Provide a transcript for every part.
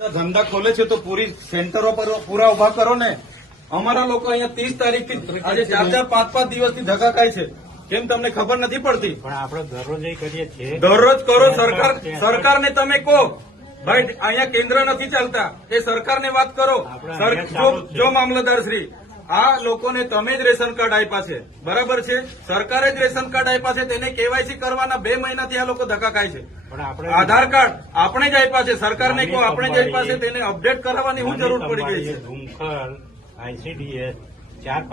ધંધા ખોલે છે તો પૂરી સેન્ટરો પર પૂરા ઉભા કરો ને. અમારા લોકો અહીંયા 30 તારીખથી આજે 4-5 દિવસથી ધક્કા ખાય છે. કેમ તમને ખબર નથી પડતી? પણ આપણે દરરોજ કરીએ છીએ. દરરોજ કરો. સરકારને તમે કહો ભાઈ અહીંયા કેન્દ્ર નથી ચાલતા, એ સરકારને વાત કરો. જો મામલતદાર શ્રી, આ લોકોને તમે જ રેશન કાર્ડ આપ્યા છે, બરાબર છે? સરકારે જ રેશન કાર્ડ આપ્યા છે, તેને કેવાયસી કરવાના 2 મહિનાથી આ લોકો ધક્કા ખાય છે. આધાર કાર્ડ આપણે જ આપ્યા છે, સરકારને કહો આપણે જ આપ્યા છે, તેને અપડેટ કરાવવાની શું જરૂર પડી ગઈ છે? ધુમખલ, ICDS,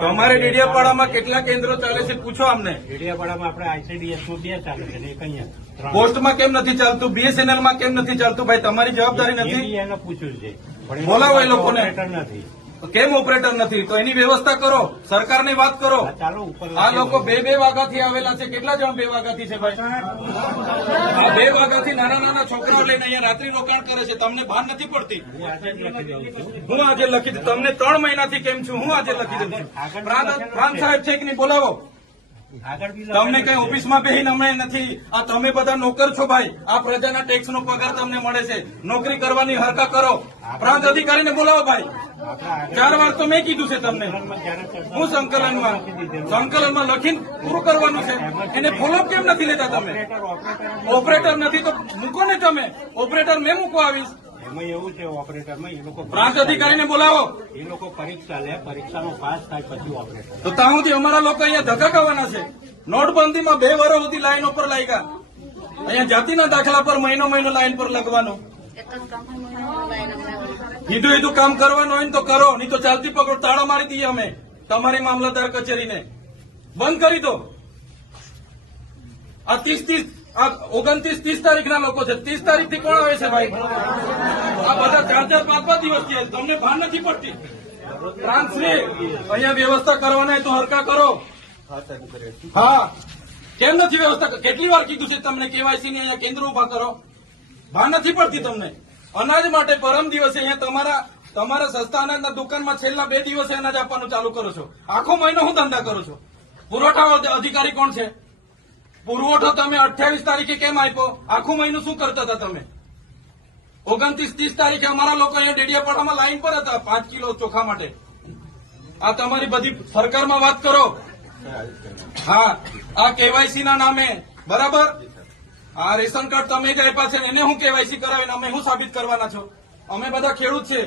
તમારે ડેડિયાપાડામાં કેટલા કેન્દ્રો ચાલે છે પૂછો અમને. ડેડિયાપાડામાં આપણે ICDS નું 2 ચાલે છે ને એક અહીંયા. પોસ્ટમાં કેમ નથી ચાલતું? BSNL માં કેમ નથી ચાલતું? ભાઈ તમારી જવાબદારી નથી? એને પૂછ્યું છે. બોલાવો એ લોકોને. નથી કેમ ઓપરેટર નથી? તો એની વ્યવસ્થા કરો, સરકારની વાત કરો. ચાલો ઉપર. આ લોકો 2 વાગ્યાથી આવેલા છે. કેટલા જણ 2 વાગ્યાથી છે ભાઈ? આ 2 વાગ્યાથી નાના છોકરાઓ લઈને અહીંયા રાત્રિ રોકાણ કરે છે. તમને ભાન નથી પડતી? હું આજે લખી દઉં. તમને 3 મહિનાથી કેમ છું? હું આજે લખી દઉં છું. પ્રાંત સાહેબ છે કે નહીં? બોલાવો. તમને કઈ ઓફિસમાં બેહીને અમે નથી. આ તમે બધા નોકર છો ભાઈ. આ પ્રજાના ટેક્સનો પગાર તમને મળે છે. નોકરી કરવાની હરકા કરો. પ્રાંત અધિકારીને બોલાવો ભાઈ. 4 વાર તો મેં કીધું છે તમને. હું સંકલનમાં લખીને પૂરું કરવાનું છે. એને ફોલોઅપ કેમ નથી લેતા તમે? ઓપરેટર નથી તો મૂકો ને તમે. ઓપરેટર મેં મૂકો આવીશ. એમાં એવું છે ઓપરેટરમાં એ લોકો પ્રાંત અધિકારીને બોલાવો. એ લોકો પરીક્ષા લે, પરીક્ષાનો પાસ થાય પછી ઓપરેટર. તો ત્યાં સુધી અમારા લોકો અહીંયા ધક્કા ખાવાના છે. નોટબંધીમાં 2 વર્ષ સુધી લાઈન ઉપર લાગ્યા. અહીંયા જાતિના દાખલા પર મહિનો લાઈન પર લગવાનું. કીધું કામ કરવાનું હોય ને તો કરો, નહીં તો ચાલતી પકડો તાળા મારી દઈએ અમે તમારી મામલતદાર કચેરીને. બંધ કરી દો. આ 29-30 તારીખના લોકો છે. 30 તારીખથી કોણ આવે છે ભાઈ? આ બધા 4-5 દિવસથી તમને ભાન નથી પડતી? પ્રાંતશ્રી, અહીંયા વ્યવસ્થા કરવાના તો હરકા કરો. હા, કેમ નથી વ્યવસ્થા? કેટલી વાર કીધું છે તમને કેવાયસી ની અહીંયા કેન્દ્ર ઉભા કરો? ભાન નથી પડતી તમને? અનાજ માટે પરમ દિવસે અહીંયા તમારા સસ્તા અનાજના દુકાનમાં છેલ્લા 2 દિવસે અનાજ આપવાનું ચાલુ કરો છો. આખો મહિનો હું ધંધા કરો છો? પુરવઠા અધિકારી કોણ છે? પુરવઠો તમે 28 તારીખે કેમ આપ્યો? આખું મહિનું શું કરતા હતા તમે? 29-30 તારીખે અમારા લોકો અહીંયા ડેડિયાપાડામાં લાઈન પર હતા 5 કિલો ચોખા માટે. આ તમારી બધી સરકારમાં વાત કરો. હા, આ કેવાયસી ના નામે, બરાબર? આ રેશન કાર્ડ તમે જ આપ્યા છે, એને હું કેવાયસી કરાવીને અમે શું સાબિત કરવાના છો? અમે બધા ખેડૂત છે.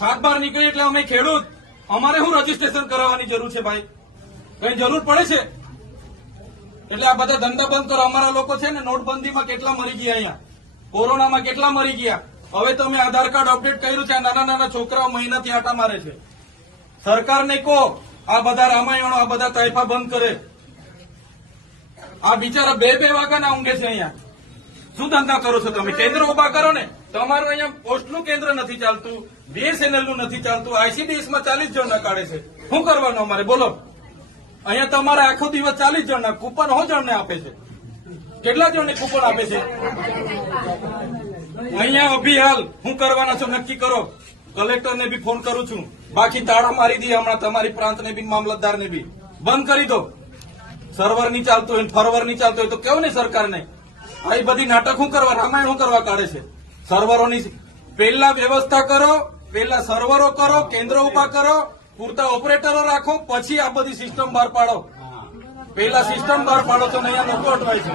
7-12 નીકળી એટલે અમે ખેડૂત. અમારે શું રજીસ્ટ્રેશન કરાવવાની જરૂર છે ભાઈ? કઈ જરૂર પડે છે? એટલે આ બધા ધંધા બંધ કરો. અમારા લોકો છે ને નોટબંધીમાં કેટલા મરી ગયા, અહીંયા કોરોનામાં કેટલા મરી ગયા. હવે તમે આધાર કાર્ડ અપડેટ કર્યું છે. નાના છોકરાઓ મહિનાથી આટા મારે છે. સરકારને કહો આ બધા રામાયણો, આ બધા તાઇફા બંધ કરે. આ બિચારા 2 વાગ્યાના ઊંઘે છે અહીંયા. શું ધંધા કરો છો તમે? કેન્દ્ર ઉભા કરો ને. તમારું અહીંયા પોસ્ટનું કેન્દ્ર નથી ચાલતું, BSNL નું નથી ચાલતું, ICDS માં 40 જણના કાઢે છે. શું કરવાનું અમારે બોલો? અહીંયા તમારે આખો દિવસ 40 જણના કૂપન હો જણને આપે છે. કેટલા જણને કૂપન આપે છે? અહીંયા અભિહાલ શું કરવાના છો નક્કી કરો. કલેક્ટરને બી ફોન કરું છું. બાકી તાળા મારી દઈએ હમણાં તમારી પ્રાંતને બી, મામલતદારને બી. બંધ કરી દો. સર્વર નહીં ચાલતું હોય, ફરવર નહીં ચાલતું હોય તો કેવું ને સરકારને? આ બધી નાટક શું કરવા, રામાયણ શું કરવા કાઢે છે? સર્વરોની પહેલા વ્યવસ્થા કરો, પહેલા સર્વરો કરો, કેન્દ્ર ઉભા કરો, પૂરતા ઓપરેટરો રાખો, પછી આ બધી સિસ્ટમ બહાર પાડો. પહેલા સિસ્ટમ બહાર પાડો તો અહીંયા લોકો અટવાય છે.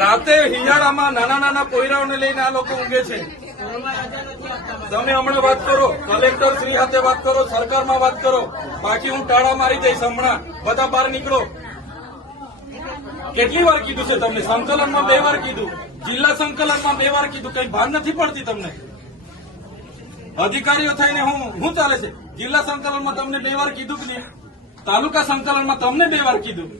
રાતે હિયાળામાં નાના પોયરાઓને લઈને આ લોકો ઊંઘે છે. તમે હમણાં વાત કરો, કલેક્ટર શ્રી સાથે વાત કરો, સરકારમાં વાત કરો. બાકી હું ટાળા મારી દઈશ હમણાં. બધા બહાર નીકળો. કેટલી વાર કીધું છે તમને? સંકલનમાં 2 વાર કીધું, જિલ્લા સંકલનમાં 2 વાર કીધું. કઈ ભાન નથી પડતી તમને? અધિકારીઓ થઈને હું ચાલે છે? જિલ્લા સંકલનમાં તમને 2 વાર કીધું કે નહીં? તાલુકા સંકલનમાં તમને 2 વાર કીધું.